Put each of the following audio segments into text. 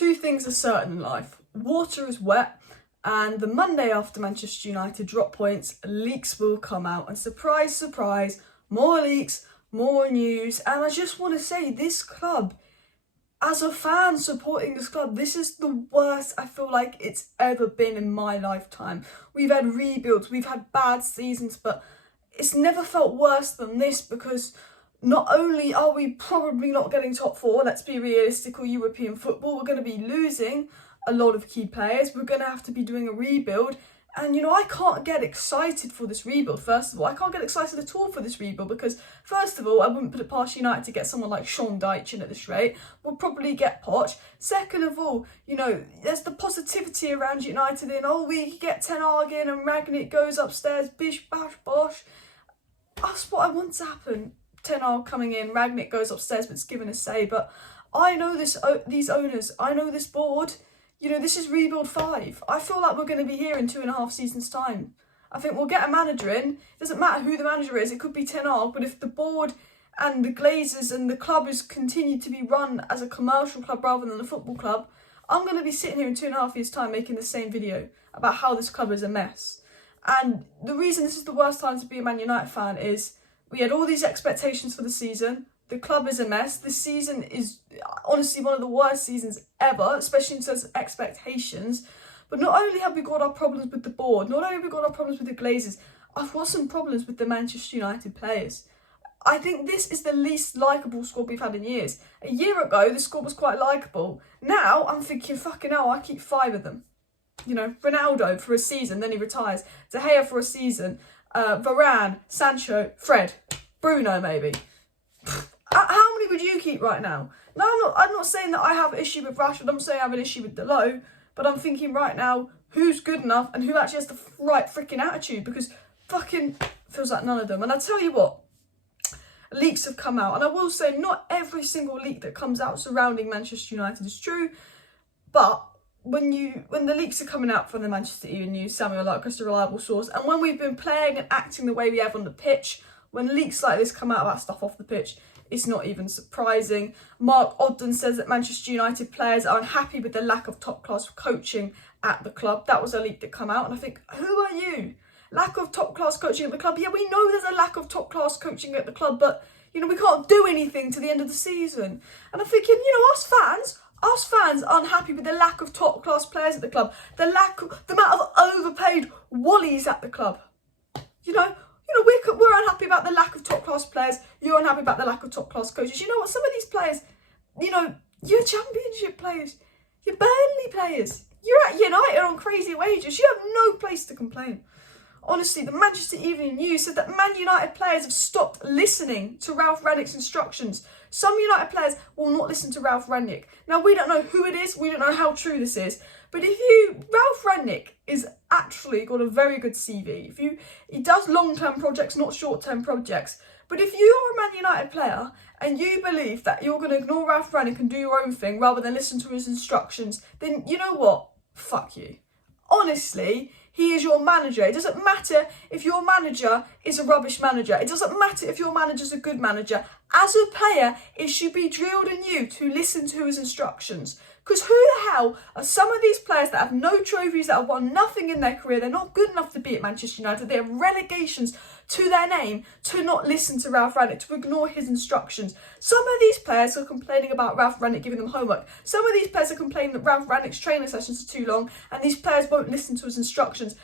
Two things are certain in life. Water is wet, and the Monday after Manchester United drop points, leaks will come out. And surprise, surprise, more leaks, more news. And I just want to say, this club, as a fan supporting this club, this is the worst I feel like it's ever been in my lifetime. We've had rebuilds, we've had bad seasons, but it's never felt worse than this, because not only are we probably not getting top four, let's be realistic, or European football, we're going to be losing a lot of key players. We're going to have to be doing a rebuild. And, you know, I can't get excited for this rebuild, first of all. I can't get excited at all for this rebuild because, first of all, I wouldn't put it past United to get someone like Sean Dyche in at this rate. We'll probably get Poch. Second of all, you know, there's the positivity around United in, oh, we get Ten Hag in and Rangnick goes upstairs, bish, bash, bosh. That's what I want to happen. Ten Hag coming in, Rangnick goes upstairs but it's given a say. But I know these owners, I know this board. You know, this is rebuild 5. I feel like we're going to be here in 2.5 seasons' time. I think we'll get a manager in. It doesn't matter who the manager is. It could be Ten Hag, but if the board and the Glazers and the club is continued to be run as a commercial club rather than a football club, I'm going to be sitting here in 2.5 years' time making the same video about how this club is a mess. And the reason this is the worst time to be a Man United fan is we had all these expectations for the season. The club is a mess. This season is honestly one of the worst seasons ever, especially in terms of expectations. But not only have we got our problems with the board, not only have we got our problems with the Glazers, I've got some problems with the Manchester United players. I think this is the least likeable squad we've had in years. A year ago, the squad was quite likeable. Now, I'm thinking, fucking hell, I keep 5 of them. You know, Ronaldo for a season, then he retires. De Gea for a season. Varane, Sancho, Fred, Bruno maybe. How many would you keep right now? No, I'm not saying that I have an issue with Rashford. I'm saying I have an issue with Delo. But I'm thinking right now, who's good enough and who actually has the right freaking attitude? Because fucking feels like none of them. And I tell you what, leaks have come out. And I will say not every single leak that comes out surrounding Manchester United is true. But when the leaks are coming out from the Manchester Evening News, Samuel Larkus, a reliable source, and when we've been playing and acting the way we have on the pitch, when leaks like this come out about stuff off the pitch, it's not even surprising. Mark Ogden says that Manchester United players are unhappy with the lack of top-class coaching at the club. That was a leak that came out, and I think, who are you? Lack of top-class coaching at the club? Yeah, we know there's a lack of top-class coaching at the club, but, you know, we can't do anything to the end of the season. And I'm thinking, you know, us fans are unhappy with the lack of top-class players at the club, the amount of overpaid wallies at the club. You know, we're unhappy about the lack of top-class players. You're unhappy about the lack of top-class coaches. You know what? Some of these players, you know, you're championship players. You're Burnley players. You're at United on crazy wages. You have no place to complain. Honestly, the Manchester Evening News said that Man United players have stopped listening to Ralf Rangnick's instructions. Some United players will not listen to Ralf Rangnick. Now, we don't know who it is. We don't know how true this is. But Ralf Rangnick is actually got a very good CV. He does long-term projects, not short-term projects. But if you're a Man United player and you believe that you're going to ignore Ralf Rangnick and do your own thing rather than listen to his instructions, then you know what? Fuck you. Honestly, he is your manager. It doesn't matter if your manager is a rubbish manager. It doesn't matter if your manager's a good manager. As a player, it should be drilled in you to listen to his instructions. Because who the hell are some of these players that have no trophies, that have won nothing in their career? They're not good enough to be at Manchester United. They have relegations to their name to not listen to Ralf Rangnick, to ignore his instructions. Some of these players are complaining about Ralf Rangnick giving them homework. Some of these players are complaining that Ralf Rangnick's training sessions are too long and these players won't listen to his instructions.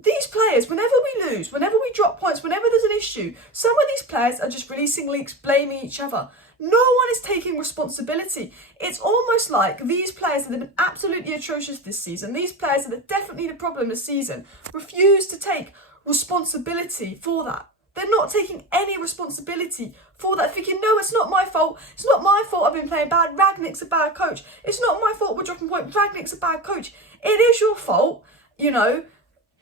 These players, whenever we lose, whenever we drop points, whenever there's an issue, some of these players are just releasing leaks, blaming each other. No one is taking responsibility. It's almost like these players that have been absolutely atrocious this season, these players that are definitely the problem this season, refuse to take responsibility for that. They're not taking any responsibility for that, thinking, no, it's not my fault. It's not my fault I've been playing bad. Rangnick's a bad coach. It's not my fault we're dropping points. Rangnick's a bad coach. It is your fault, you know.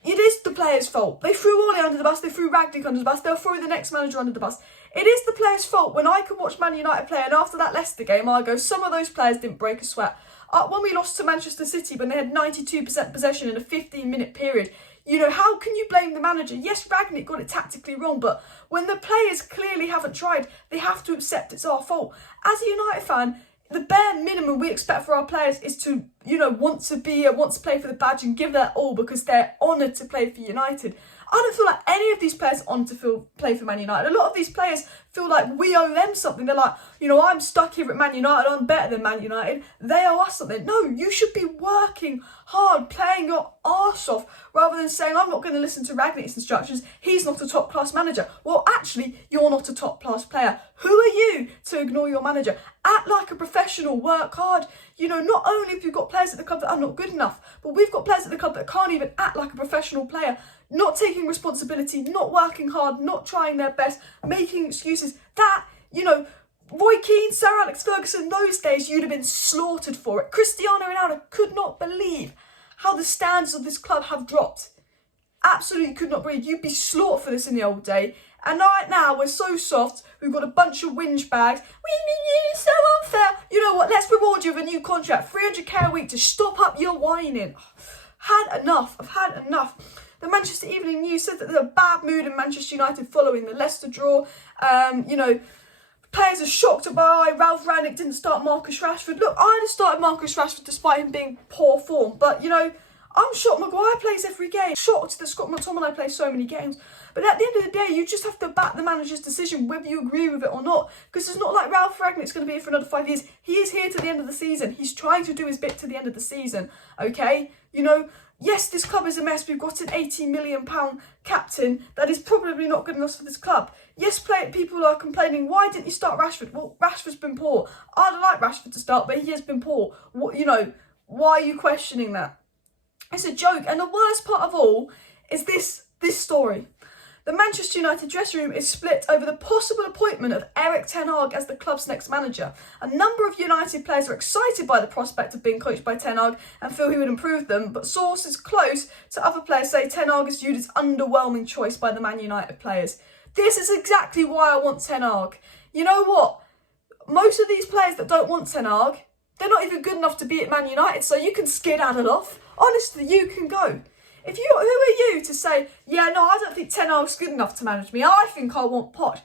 It is the players' fault. They threw Ole under the bus. They threw Rangnick under the bus. They'll throw the next manager under the bus. It is the players' fault when I can watch Man United play and after that Leicester game, I go, some of those players didn't break a sweat. When we lost to Manchester City, when they had 92% possession in a 15-minute period, you know, how can you blame the manager? Yes, Rangnick got it tactically wrong, but when the players clearly haven't tried, they have to accept it's our fault. As a United fan, the bare minimum we expect for our players is to, want to play for the badge and give their all because they're honoured to play for United. I don't feel like any of these players are honoured to play for Man United. A lot of these players feel like we owe them something. They're like, I'm stuck here at Man United, I'm better than Man United. They owe us something. No, you should be working hard, playing your arse off, rather than saying, I'm not going to listen to Rangnick's instructions, he's not a top-class manager. Well, actually, you're not a top-class player. Who are you to ignore your manager? Act like a professional, work hard. Not only have you got players at the club that are not good enough, but we've got players at the club that can't even act like a professional player, not taking responsibility, not working hard, not trying their best, making excuses. That, Roy Keane, Sir Alex Ferguson, those days, you'd have been slaughtered for it. Cristiano Ronaldo could not believe how the standards of this club have dropped. Absolutely could not believe. You'd be slaughtered for this in the old day. And right now, we're so soft, we've got a bunch of whinge bags. It's so unfair. You know what, let's reward you with a new contract, 300k a week to stop up your whining. I've had enough. The Manchester Evening News said that there's a bad mood in Manchester United following the Leicester draw. Players are shocked by Ralf Rangnick didn't start Marcus Rashford. Look, I'd have started Marcus Rashford despite him being poor form. But, I'm shocked Maguire plays every game. Shocked that Scott McTominay plays so many games. But at the end of the day, you just have to back the manager's decision, whether you agree with it or not. Because it's not like Ralf Rangnick's going to be here for another 5 years. He is here to the end of the season. He's trying to do his bit to the end of the season. Okay? Yes, this club is a mess. We've got an £80 million captain that is probably not good enough for this club. Yes, people are complaining, why didn't you start Rashford? Well, Rashford's been poor. I'd like Rashford to start, but he has been poor. Why are you questioning that? It's a joke. And the worst part of all is this story. The Manchester United dressing room is split over the possible appointment of ERIK Ten Hag as the club's next manager. A number of United players are excited by the prospect of being coached by Ten Hag and feel he would improve them, but sources close to other players say Ten Hag is viewed as underwhelming choice by the Man United players. This is exactly why I want Ten Hag. You know what? Most of these players that don't want Ten Hag, they're not even good enough to be at Man United, so you can skedaddle off. Honestly, you can go. Who are you to say, yeah, no, I don't think Ten Hag's good enough to manage me. I think I want Poch.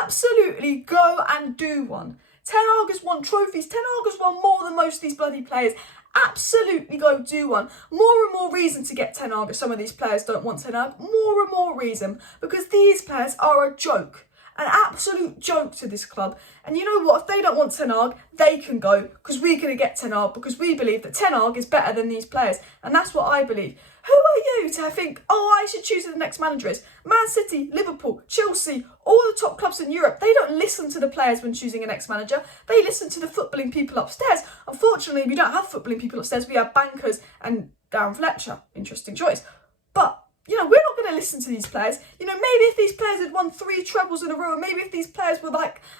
Absolutely go and do one. Ten Hag has won trophies. Ten Hag has won more than most of these bloody players. Absolutely go do one. More and more reason to get Ten Hag if some of these players don't want Ten Hag. More and more reason, because these players are a joke. An absolute joke to this club. And you know what? If they don't want Ten Hag, they can go, because we're going to get Ten Hag, because we believe that Ten Hag is better than these players. And that's what I believe. Who are you to think, I should choose who the next manager is? Man City, Liverpool, Chelsea, all the top clubs in Europe, they don't listen to the players when choosing a next manager. They listen to the footballing people upstairs. Unfortunately, we don't have footballing people upstairs. We have bankers and Darren Fletcher. Interesting choice. But we're not going to listen to these players. Maybe if these players had won 3 trebles in a row, maybe if these players were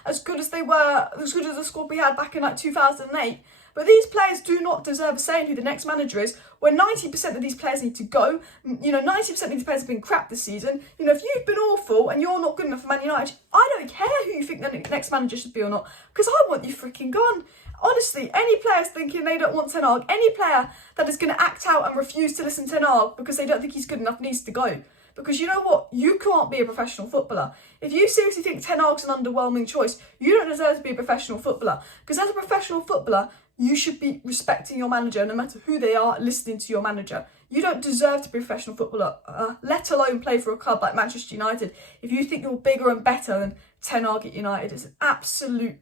as good as the squad we had back in 2008. But these players do not deserve a say in who the next manager is, where 90% of these players need to go. 90% of these players have been crap this season. If you've been awful and you're not good enough for Man United, I don't care who you think the next manager should be or not, because I want you freaking gone. Honestly, any players thinking they don't want Ten Hag, any player that is going to act out and refuse to listen to Ten Hag because they don't think he's good enough needs to go. Because you know what? You can't be a professional footballer. If you seriously think Ten Hag's an underwhelming choice, you don't deserve to be a professional footballer. Because as a professional footballer, you should be respecting your manager, no matter who they are, listening to your manager. You don't deserve to be a professional footballer, let alone play for a club like Manchester United. If you think you're bigger and better than Ten Hag at United, it's an absolute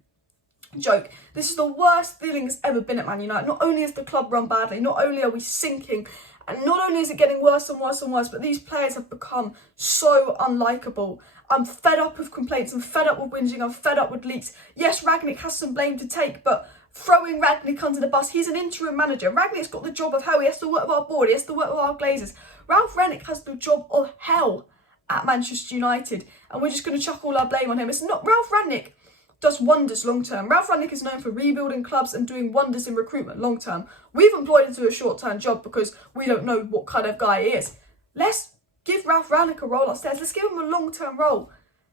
joke. This is the worst feeling it's ever been at Man United. Not only is the club run badly, not only are we sinking, and not only is it getting worse and worse and worse, but these players have become so unlikable. I'm fed up with complaints, I'm fed up with whinging, I'm fed up with leaks. Yes, Rangnick has some blame to take, but throwing Rangnick under the bus, he's an interim manager. Rangnick's got the job of hell, he has to work with our board, he has to work with our glazers. Ralf Rangnick has the job of hell at Manchester United, and we're just going to chuck all our blame on him. It's not. Ralf Rangnick does wonders long term. Ralf Rangnick is known for rebuilding clubs and doing wonders in recruitment long term. We've employed him to a short term job because we don't know what kind of guy he is. Let's give Ralf Rangnick a role upstairs. Let's give him a long term role,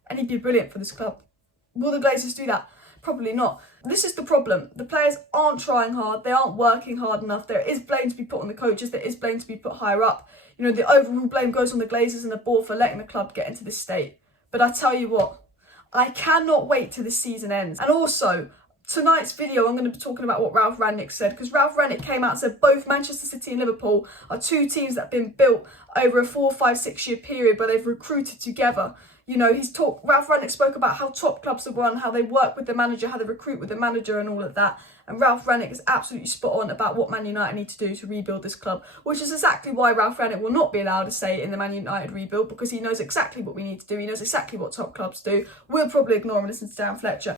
and he'd be brilliant for this club. Will the Glazers do that? Probably not. This is the problem. The players aren't trying hard. They aren't working hard enough. There is blame to be put on the coaches. There is blame to be put higher up. The overall blame goes on the Glazers and the board for letting the club get into this state. But I tell you what, I cannot wait till this season ends. And also, tonight's video, I'm going to be talking about what Ralf Rangnick said, because Ralf Rangnick came out and said both Manchester City and Liverpool are two teams that have been built over a 4, 5, 6 year period where they've recruited together. You know, Ralf Rangnick spoke about how top clubs are run, how they work with the manager, how they recruit with the manager and all of that. And Ralf Rangnick is absolutely spot on about what Man United need to do to rebuild this club, which is exactly why Ralf Rangnick will not be allowed to say in the Man United rebuild, because he knows exactly what we need to do. He knows exactly what top clubs do. We'll probably ignore and listen to Dan Fletcher.